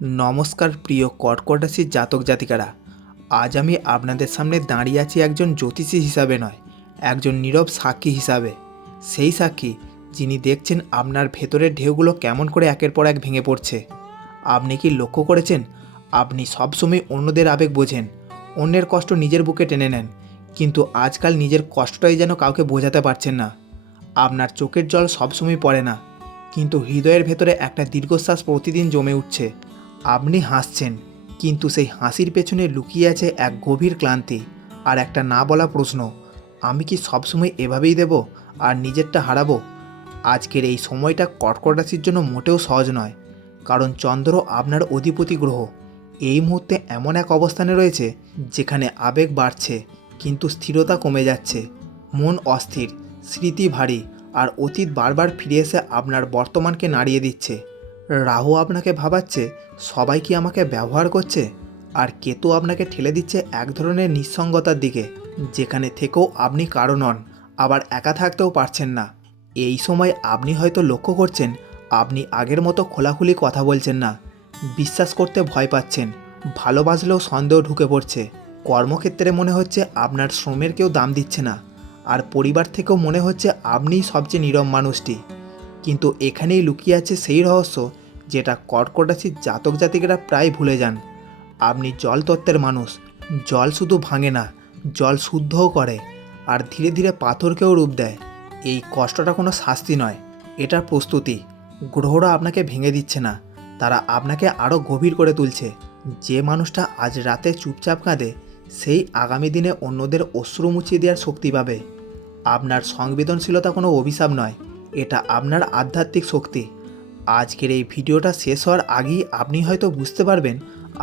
নমস্কার প্রিয় রাশির জাতক জাতিকারা। আজ আমি আপনাদের সামনে দাঁড়িয়ে আছি একজন জ্যোতিষী হিসাবে নয়, একজন নীরব সাক্ষী হিসাবে। সেই সাক্ষী যিনি দেখছেন আপনার ভেতরের ঢেউগুলো কেমন করে একের পর এক ভেঙে পড়ছে। আপনি কি লক্ষ্য করেছেন? আপনি সবসময় অন্যদের আবেগ বোঝেন, অন্যের কষ্ট নিজের বুকে টেনে নেন, কিন্তু আজকাল নিজের কষ্টটাই যেন কাউকে বোঝাতে পারছেন না। আপনার চোখের জল সবসময় পড়ে না, কিন্তু হৃদয়ের ভেতরে একটা দীর্ঘশ্বাস প্রতিদিন জমে উঠছে। আপনি হাসছেন, কিন্তু সেই হাসির পেছনে লুকিয়ে আছে এক গভীর ক্লান্তি আর একটা না বলা প্রশ্ন, আমি কি সবসময় এভাবেই দেব আর নিজেরটা হারাবো? আজকের এই সময়টা কর্কট রাশির জন্য মোটেও সহজ নয়, কারণ চন্দ্র আপনার অধিপতি গ্রহ। এই মুহূর্তে এমন এক অবস্থানে রয়েছে যেখানে আবেগ বাড়ছে, কিন্তু স্থিরতা কমে যাচ্ছে। মন অস্থির, স্মৃতি ভারী আর অতীত বারবার ফিরে এসে আপনার বর্তমানকে নাড়িয়ে দিচ্ছে। রাহু আপনাকে ভাবাচ্ছে, সবাই কি আমাকে ব্যবহার করছে? আর কেতু আপনাকে ঠেলে দিচ্ছে এক ধরনের নিঃসঙ্গতার দিকে, যেখানে থেকেও আপনি কারও নন, আবার একা থাকতেও পারছেন না। এই সময় আপনি হয়তো লক্ষ্য করছেন, আপনি আগের মতো খোলাখুলি কথা বলছেন না। বিশ্বাস করতে ভয় পাচ্ছেন, ভালোবাসলেও সন্দেহ ঢুকে পড়ছে। কর্মক্ষেত্রে মনে হচ্ছে আপনার শ্রমের কেউ দাম দিচ্ছে না, আর পরিবার থেকেও মনে হচ্ছে আপনিই সবচেয়ে নীরব মানুষটি। কিন্তু এখানেই লুকিয়ে আছে সেই রহস্য যেটা কর্কট রাশির জাতক জাতিকেরা প্রায় ভুলে যান। আপনি জল তত্ত্বের মানুষ। জল শুধু ভাঙে না, জল শুদ্ধও করে আর ধীরে ধীরে পাথরকেও রূপ দেয়। এই কষ্টটা কোনো শাস্তি নয় এটা প্রস্তুতি। গ্রহরা আপনাকে ভেঙে দিচ্ছে না, তারা আপনাকে আরও গভীর করে তুলছে। যে মানুষটা আজ রাতে চুপচাপ কাঁদে, সেই আগামী দিনে অন্যদের অশ্রু মুছিয়ে দেওয়ার শক্তি পাবে। আপনার সংবেদনশীলতা কোনো অভিশাপ নয়, এটা আপনার আধ্যাত্মিক শক্তি। আজকের এই ভিডিওটা শেষ হওয়ার আগেই আপনি হয়তো বুঝতে পারবেন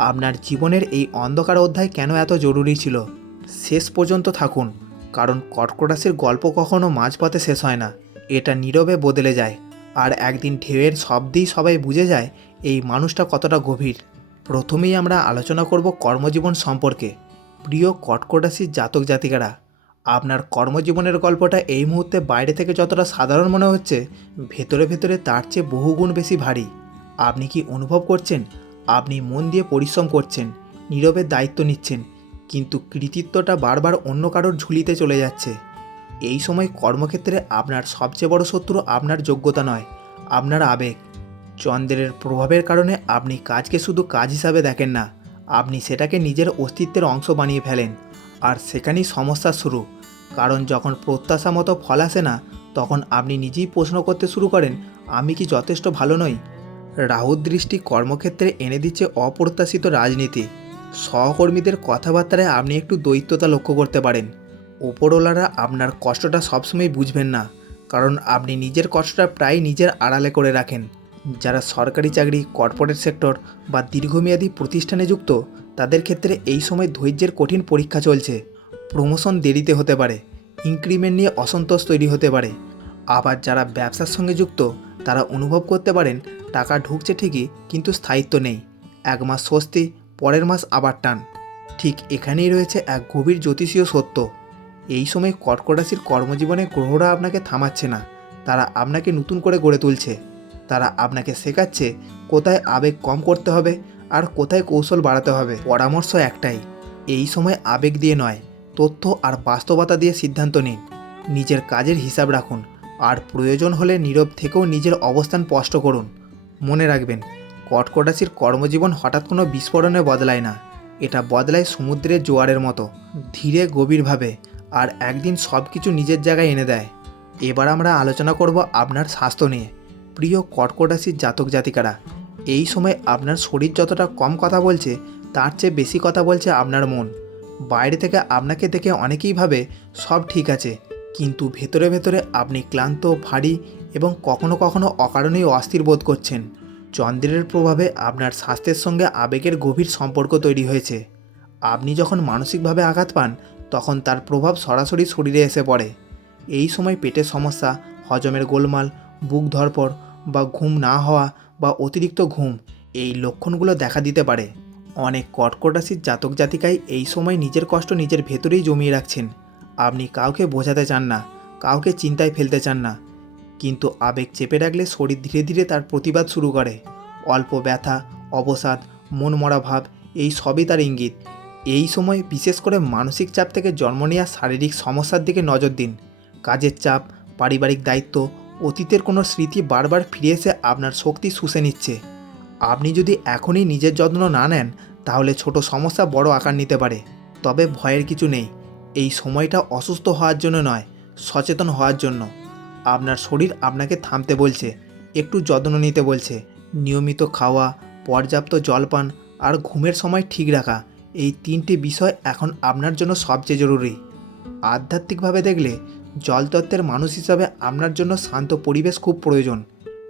আপনার জীবনের এই অন্ধকার অধ্যায় কেন এত জরুরি ছিল। শেষ পর্যন্ত থাকুন, কারণ কর্কট রাশির গল্প কখনো মাঝপথে শেষ হয় না। এটা নীরবে বদলে যায়, আর একদিন ঢেউয়ের শব্দেই সবাই বুঝে যায় এই মানুষটা কতটা গভীর। প্রথমেই আমরা আলোচনা করব কর্মজীবন সম্পর্কে। প্রিয় কর্কট রাশির জাতক জাতিকারা আপনার কর্মজীবনের গল্পটা এই মুহূর্তে বাইরে থেকে যতটা সাধারণ মনে হচ্ছে, ভেতরে ভেতরে তার চেয়ে বহুগুণ বেশি ভারী। আপনি কি অনুভব করছেন? আপনি মন দিয়ে পরিশ্রম করছেন, নীরবে দায়িত্ব নিচ্ছেন, কিন্তু কৃতিত্বটা বারবার অন্য কারোর ঝুলিতে চলে যাচ্ছে। এই সময় কর্মক্ষেত্রে আপনার সবচেয়ে বড় শত্রু আপনার যোগ্যতা নয়, আপনার আবেগ। চন্দ্রের প্রভাবের কারণে আপনি কাজকে শুধু কাজ হিসাবে দেখেন না, আপনি সেটাকে নিজের অস্তিত্বের অংশ বানিয়ে ফেলেন, আর সেখানেই সমস্যা শুরু। কারণ যখন প্রত্যাশা মতো ফল আসে না, তখন আপনি নিজেই প্রশ্ন করতে শুরু করেন, আমি কি যথেষ্ট ভালো নই? রাহুর দৃষ্টি কর্মক্ষেত্রে এনে দিচ্ছে অপ্রত্যাশিত রাজনীতি। সহকর্মীদের কথাবার্তায় আপনি একটু দৈত্যতা লক্ষ্য করতে পারেন। ওপরওয়ালারা আপনার কষ্টটা সবসময় বুঝবেন না, কারণ আপনি নিজের কষ্টটা প্রায় নিজের আড়ালে করে রাখেন। যারা সরকারি চাকরি, কর্পোরেট সেক্টর বা দীর্ঘমেয়াদী প্রতিষ্ঠানে যুক্ত, তাদের ক্ষেত্রে এই সময় ধৈর্যের কঠিন পরীক্ষা চলছে। প্রমোশন দেরিতে হতে পারে ইনক্রিমেন্ট নিয়ে অসন্তোষ তৈরি হতে পারে। আবার যারা ব্যবসার সঙ্গে যুক্ত, তারা অনুভব করতে পারেন, টাকা ঢুকছে ঠিকই, কিন্তু স্থায়িত্ব নেই। এক মাস স্বস্তি, পরের মাস আবার টান। ঠিক এখানেই রয়েছে এক গভীর জ্যোতিষীয় সত্য। এই সময় কর্কট রাশির কর্মজীবনে গ্রহরা আপনাকে থামাচ্ছে না, তারা আপনাকে নতুন করে গড়ে তুলছে। তারা আপনাকে শেখাচ্ছে, কোথায় আবেগ কম করতে হবে, আর কোথায় কৌশল বাড়াতে হবে। পরামর্শ একটাই, এই সময় আবেগ দিয়ে নয় তথ্য আর বাস্তবতা দিয়ে সিদ্ধান্ত নিন। নিজের কাজের হিসাব রাখুন। আর প্রয়োজন হলে নীরব থেকেও নিজের অবস্থান স্পষ্ট করুন। মনে রাখবেন কর্কট রাশির কর্মজীবন হঠাৎ কোনো বিস্ফোরণে বদলায় না। এটা বদলায় সমুদ্রের জোয়ারের মতো, ধীরে গভীরভাবে, আর একদিন সব কিছু নিজের জায়গায় এনে দেয়। এবার আমরা আলোচনা করব আপনার স্বাস্থ্য নিয়ে। প্রিয় কর্কটাশির জাতক জাতিকারা, এই সময় আপনার শরীর যতটা কম কথা বলছে, তার চেয়ে বেশি কথা বলছে আপনার মন। বাইরে থেকে আপনাকে দেখে অনেকেই ভাবে সব ঠিক আছে, কিন্তু ভেতরে ভেতরে আপনি ক্লান্ত, ভারী এবং কখনো কখনো অকারণেই অস্থির বোধ করছেন। চন্দ্রের প্রভাবে আপনার স্বাস্থ্যের সঙ্গে আবেগের গভীর সম্পর্ক তৈরি হয়েছে। আপনি যখন মানসিকভাবে আঘাত পান, তখন তার প্রভাব সরাসরি শরীরে এসে পড়ে। এই সময় পেটের সমস্যা, হজমের গোলমাল, বুক ধরপড় বা ঘুম না হওয়া বা অতিরিক্ত ঘুম এই লক্ষণগুলো দেখা দিতে পারে। অনেক কর্কট রাশির জাতক জাতিকাই এই সময় নিজের কষ্ট নিজের ভেতরেই জমিয়ে রাখছেন। আপনি কাউকে বোঝাতে চান না, কাউকে চিন্তায় ফেলতে চান না। কিন্তু আবেগ চেপে রাখলে শরীর ধীরে ধীরে তার প্রতিবাদ শুরু করে। অল্প ব্যথা, অবসাদ, মনমরা ভাব, এই সবই তার ইঙ্গিত। এই সময় বিশেষ করে মানসিক চাপ থেকে জন্ম নেওয়া শারীরিক সমস্যার দিকে নজর দিন। কাজের চাপ, পারিবারিক দায়িত্ব, অতীতের কোনো স্মৃতি বারবার ফিরে এসে আপনার শক্তি শুষে নিচ্ছে। আপনি যদি এখনই নিজের যত্ন না নেন, তাহলে ছোট সমস্যা বড় আকার নিতে পারে। তবে ভয়ের কিছু নেই। এই সময়টা অসুস্থ হওয়ার জন্য নয়, সচেতন হওয়ার জন্য। আপনার শরীর আপনাকে থামতে বলছে, একটু যত্ন নিতে বলছে। নিয়মিত খাওয়া, পর্যাপ্ত জলপান আর ঘুমের সময় ঠিক রাখা, এই তিনটি বিষয় এখন আপনার জন্য সবচেয়ে জরুরি। আধ্যাত্মিকভাবে দেখলে জলতত্ত্বের মানুষ হিসাবে আপনার জন্য শান্ত পরিবেশ খুব প্রয়োজন।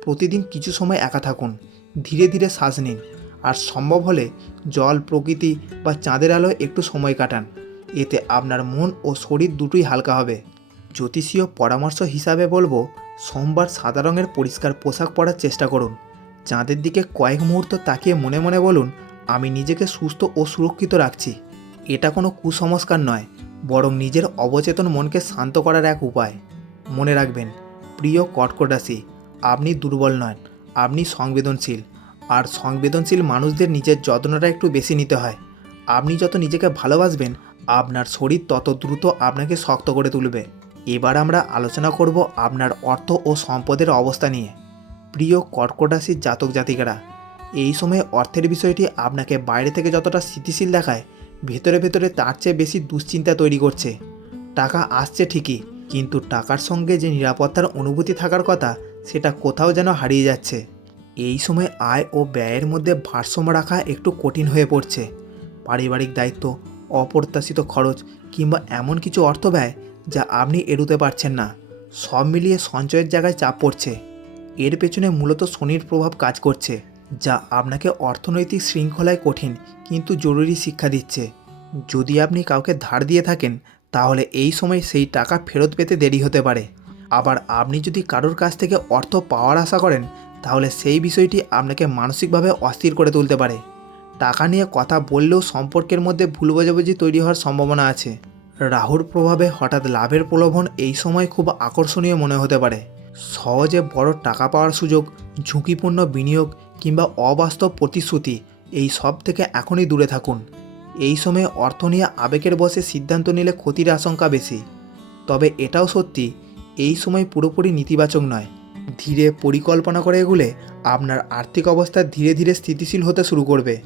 প্রতিদিন কিছু সময় একা থাকুন। ধীরে ধীরে শ্বাস নিন। আর সম্ভব হলে জল, প্রকৃতি বা চাঁদের আলোয় একটু সময় কাটান। এতে আপনার মন ও শরীর দুটোই হালকা হবে। জ্যোতিষীয় পরামর্শ হিসাবে বলব, সোমবার সাদা রঙের পরিষ্কার পোশাক পরার চেষ্টা করুন। চাঁদের দিকে কয়েক মুহূর্ত তাকিয়ে মনে মনে বলুন, আমি নিজেকে সুস্থ ও সুরক্ষিত রাখছি। এটা কোনো কুসংস্কার নয়, বরং নিজের অবচেতন মনকে শান্ত করার এক উপায়। মনে রাখবেন, প্রিয় কর্কট রাশি, আপনি দুর্বল নন। আপনি সংবেদনশীল। আর সংবেদনশীল মানুষদের নিজের যত্নটা একটু বেশি নিতে হয়। আপনি যত নিজেকে ভালোবাসবেন, আপনার শরীর তত দ্রুত আপনাকে শক্ত করে তুলবে। এবার আমরা আলোচনা করব আপনার অর্থ ও সম্পদের অবস্থা নিয়ে। প্রিয় কর্কট রাশির জাতক জাতিকারা, এই সময়ে অর্থের বিষয়টি আপনাকে বাইরে থেকে যতটা স্থিতিশীল দেখায়, ভেতরে ভেতরে তার চেয়ে বেশি দুশ্চিন্তা তৈরি করছে। টাকা আসছে ঠিকই, কিন্তু টাকার সঙ্গে যে নিরাপত্তার অনুভূতি থাকার কথা সেটা কোথাও যেন হারিয়ে যাচ্ছে। এই সময় আয় ও ব্যয়ের মধ্যে ভারসাম্য রাখা একটু কঠিন হয়ে পড়ছে। পারিবারিক দায়িত্ব, অপ্রত্যাশিত খরচ কিংবা এমন কিছু অর্থ ব্যয় যা আপনি এড়ুতে পারছেন না, সব মিলিয়ে সঞ্চয়ের জায়গায় চাপ পড়ছে। এর পেছনে মূলত শনির প্রভাব কাজ করছে, যা আপনাকে অর্থনৈতিক শৃঙ্খলায় কঠিন কিন্তু জরুরি শিক্ষা দিচ্ছে। যদি আপনি কাউকে ধার দিয়ে থাকেন, তাহলে এই সময় সেই টাকা ফেরত পেতে দেরি হতে পারে। আবার আপনি যদি কারোর কাছ থেকে অর্থ পাওয়ার আশা করেন, তাহলে সেই বিষয়টি আপনাকে মানসিকভাবে অস্থির করে তুলতে পারে। টাকা নিয়ে কথা বললেও সম্পর্কের মধ্যে ভুল বোঝাবুঝি তৈরি হওয়ার সম্ভাবনা আছে। রাহুর প্রভাবে হঠাৎ লাভের প্রলোভন এই সময় খুব আকর্ষণীয় মনে হতে পারে। সহজে বড় টাকা পাওয়ার সুযোগ, ঝুঁকিপূর্ণ বিনিয়োগ কিংবা অবাস্তব প্রতিশ্রুতি, এই সব থেকে এখনই দূরে থাকুন। এই সময়ে অর্থ নিয়ে আবেগের বসে সিদ্ধান্ত নিলে ক্ষতির আশঙ্কা বেশি। তবে এটাও সত্যি এই সময় পুরোপুরি নেতিবাচক নয়। ধীরে পরিকল্পনা করে এগুলে আপনার আর্থিক অবস্থা ধীরে ধীরে স্থিতিশীল হতে শুরু করবে।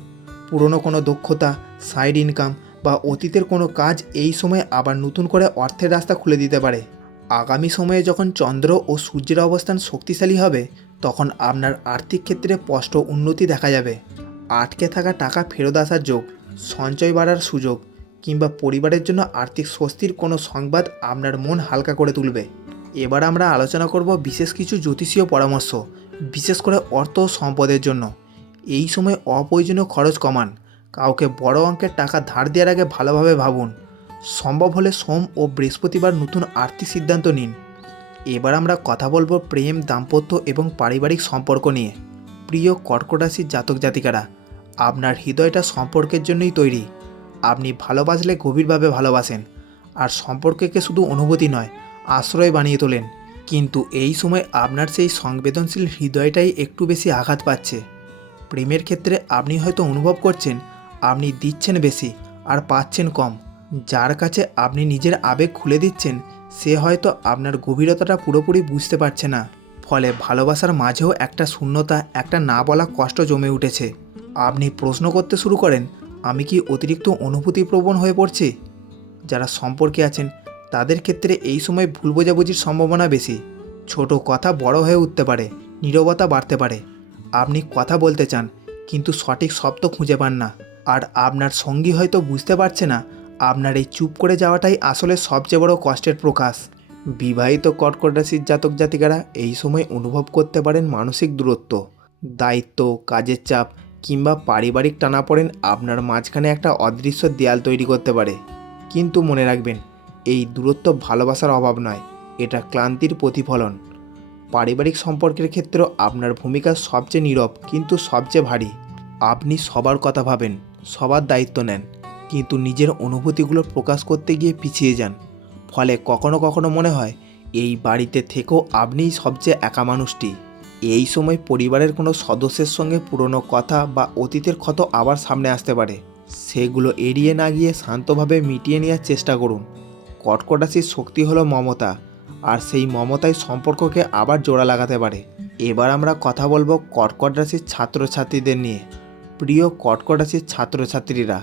পুরনো কোনো দক্ষতা সাইড ইনকাম বা অতীতের কোনো কাজ এই সময় আবার নতুন করে অর্থের রাস্তা খুলে দিতে পারে। আগামী সময়ে যখন চন্দ্র ও সূর্যের অবস্থান শক্তিশালী হবে, তখন আপনার আর্থিক ক্ষেত্রে স্পষ্ট উন্নতি দেখা যাবে। আটকে থাকা টাকা ফেরত আসার যোগ, সঞ্চয় বাড়ার সুযোগ কিংবা পরিবারের জন্য আর্থিক স্বস্তির কোনো সংবাদ আপনার মন হালকা করে তুলবে। এবার আমরা আলোচনা করব বিশেষ কিছু জ্যোতিষীয় পরামর্শ, বিশেষ করে অর্থ ও সম্পদের জন্য। এই সময় অপ্রয়োজনীয় খরচ কমান, কাউকে বড় অঙ্কের টাকা ধার দেওয়ার আগে ভালোভাবে ভাবুন। সম্ভব হলে সোম ও বৃহস্পতিবার নতুন আর্থিক সিদ্ধান্ত নিন। এবার আমরা কথা বলব প্রেম, দাম্পত্য এবং পারিবারিক সম্পর্ক নিয়ে। প্রিয় কর্কট রাশির জাতক জাতিকারা, আপনার হৃদয়টা সম্পর্কের জন্যই তৈরি। আপনি ভালোবাসলে গভীরভাবে ভালোবাসেন, আর সম্পর্ককে শুধু অনুভূতি নয় আশ্রয় বানিয়ে তোলেন। কিন্তু এই সময় আপনার সেই সংবেদনশীল হৃদয়টাই একটু বেশি আঘাত পাচ্ছে। প্রেমের ক্ষেত্রে আপনি হয়তো অনুভব করছেন, আপনি দিচ্ছেন বেশি আর পাচ্ছেন কম। যার কাছে আপনি নিজের আবেগ খুলে দিচ্ছেন, সে হয়তো আপনার গভীরতাটা পুরোপুরি বুঝতে পারছে না। ফলে ভালোবাসার মাঝেও একটা শূন্যতা, একটা না বলা কষ্ট জমে উঠেছে। আপনি প্রশ্ন করতে শুরু করেন, আমি কি অতিরিক্ত অনুভূতিপ্রবণ হয়ে পড়ছি? যারা সম্পর্কে আছেন তাদের ক্ষেত্রে এই সময় ভুল বোঝাবুঝির সম্ভাবনা বেশি। ছোট কথা বড় হয়ে উঠতে পারে, নীরবতা বাড়তে পারে। আপনি কথা বলতে চান, কিন্তু সঠিক শব্দ খুঁজে পান না। আর আপনার সঙ্গী হয়তো বুঝতে পারছে না, আপনার এই চুপ করে যাওয়াটাই আসলে সবচেয়ে বড় কষ্টের প্রকাশ। বিবাহিত কর্কট জাতক জাতিকারা এই সময় অনুভব করতে পারেন মানসিক দূরত্ব, দায়িত্ব, কাজের চাপ, কিংবা পারিবারিক টানাপড়েন আপনার মাঝখানে একটা অদৃশ্য দেয়াল তৈরি করতে পারে। কিন্তু মনে রাখবেন এই দূরত্ব ভালোবাসার অভাব নয়, এটা ক্লান্তির প্রতিফলন। পারিবারিক সম্পর্কের ক্ষেত্রেও আপনার ভূমিকা সবচেয়ে নীরব কিন্তু সবচেয়ে ভারী। আপনি সবার কথা ভাবেন, সবার দায়িত্ব নেন, কিন্তু নিজের অনুভূতিগুলো প্রকাশ করতে গিয়ে পিছিয়ে যান। ফলে কখনো কখনো মনে হয়, এই বাড়িতে থেকেও আপনিই সবচেয়ে একা মানুষটি। এই সময় পরিবারের কোনো সদস্যের সঙ্গে পুরনো কথা বা অতীতের ক্ষত আবার সামনে আসতে পারে। সেগুলো এড়িয়ে না গিয়ে শান্তভাবে মিটিয়ে নেওয়ার চেষ্টা করুন। কর্কট রাশির শক্তি হলো মমতা, আর সেই মমতাই সম্পর্ককে আবার জোড়া লাগাতে পারে। এবার আমরা কথা বলব কর্কট রাশির ছাত্রছাত্রীদের নিয়ে। প্রিয় কর্কট রাশির ছাত্রছাত্রীরা,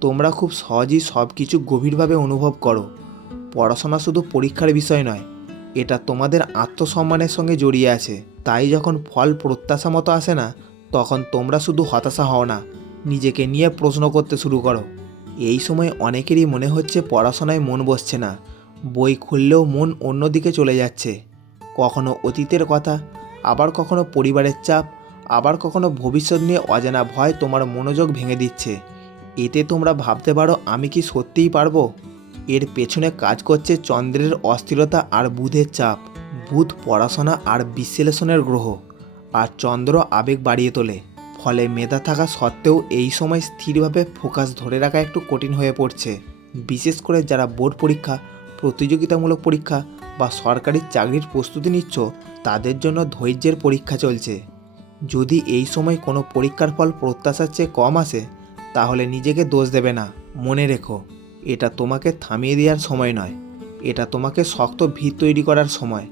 তোমরা খুব সহজেই সব কিছু গভীরভাবে অনুভব করো। পড়াশোনা শুধু পরীক্ষার বিষয় নয়, এটা তোমাদের আত্মসম্মানের সঙ্গে জড়িয়ে আছে। তাই যখন ফল প্রত্যাশা মতো আসে না, তখন তোমরা শুধু হতাশা হও না, নিজেকে নিয়ে প্রশ্ন করতে শুরু করো। এই সময় অনেকেরই মনে হচ্ছে পড়াশোনায় মন বসছে না। বই খুললেও মন অন্যদিকে চলে যাচ্ছে। কখনো অতীতের কথা, আবার কখনো পরিবারের চাপ, আবার কখনো ভবিষ্যৎ নিয়ে অজানা ভয় তোমার মনোযোগ ভেঙে দিচ্ছে। এতে তোমরা ভাবতে পারো আমি কি সত্যিই পারব? এর পেছনে কাজ করছে চন্দ্রের অস্থিরতা আর বুধের চাপ। বুধ পড়াশোনা আর বিশ্লেষণের গ্রহ, আর চন্দ্র আবেগ বাড়িয়ে তোলে। ফলে মেধা থাকা সত্ত্বেও এই সময় স্থিরভাবে ফোকাস ধরে রাখা একটু কঠিন হয়ে পড়ছে। বিশেষ করে যারা বোর্ড পরীক্ষা, প্রতিযোগিতামূলক পরীক্ষা বা সরকারি চাকরির প্রস্তুতি নিচ্ছ, তাদের জন্য ধৈর্যের পরীক্ষা চলছে। যদি এই সময় কোনো পরীক্ষার ফল প্রত্যাশার চেয়ে কম আসে, তাহলে নিজেকে দোষ দেবে না। মনে রেখো, এটা তোমাকে থামিয়ে দেওয়ার সময় নয়। এটা তোমাকে শক্ত ভিত তৈরি করার সময়।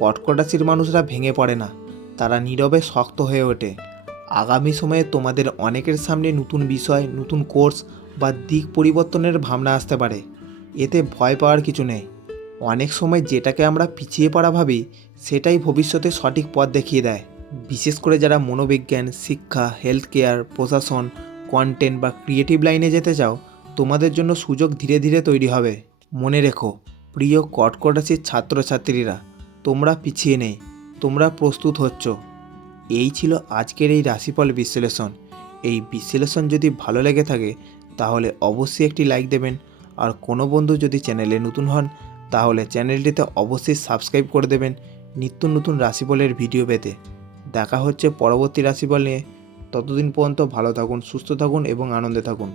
কর্কট রাশির মানুষরা ভেঙে পড়ে না। তারা নীরবে শক্ত হয়ে ওঠে। আগামী সময়ে তোমাদের অনেকের সামনে নতুন বিষয়, নতুন কোর্স বা দিক পরিবর্তনের ভাবনা আসতে পারে। এতে ভয় পাওয়ার কিছু নেই। অনেক সময় যেটাকে আমরা পিছিয়ে পড়া ভাবি, সেটাই ভবিষ্যতে সঠিক পথ দেখিয়ে দেয়। বিশেষ করে যারা মনোবিজ্ঞান, শিক্ষা হেলথ কেয়ার প্রশাসন কন্টেন্ট বা ক্রিয়েটিভ লাইনে যেতে চাও, তোমাদের জন্য সুযোগ ধীরে ধীরে তৈরি হবে। মনে রেখো, প্রিয় কর্কট রাশির ছাত্রছাত্রীরা, তোমরা পিছিয়ে নেই, তোমরা প্রস্তুত হচ্ছ। এই ছিল আজকের এই রাশিফল বিশ্লেষণ। এই বিশ্লেষণ যদি ভালো লেগে থাকে, তাহলে অবশ্যই একটি লাইক দেবেন। আর কোনো বন্ধু যদি চ্যানেলে নতুন হন, তাহলে চ্যানেলটিতে অবশ্যই সাবস্ক্রাইব করে দেবেন নিত্য নতুন রাশিফলের ভিডিও পেতে। দেখা হচ্ছে পরবর্তী রাশিফল নিয়ে। ততদিন পর্যন্ত ভালো থাকুন, সুস্থ থাকুন এবং আনন্দে থাকুন।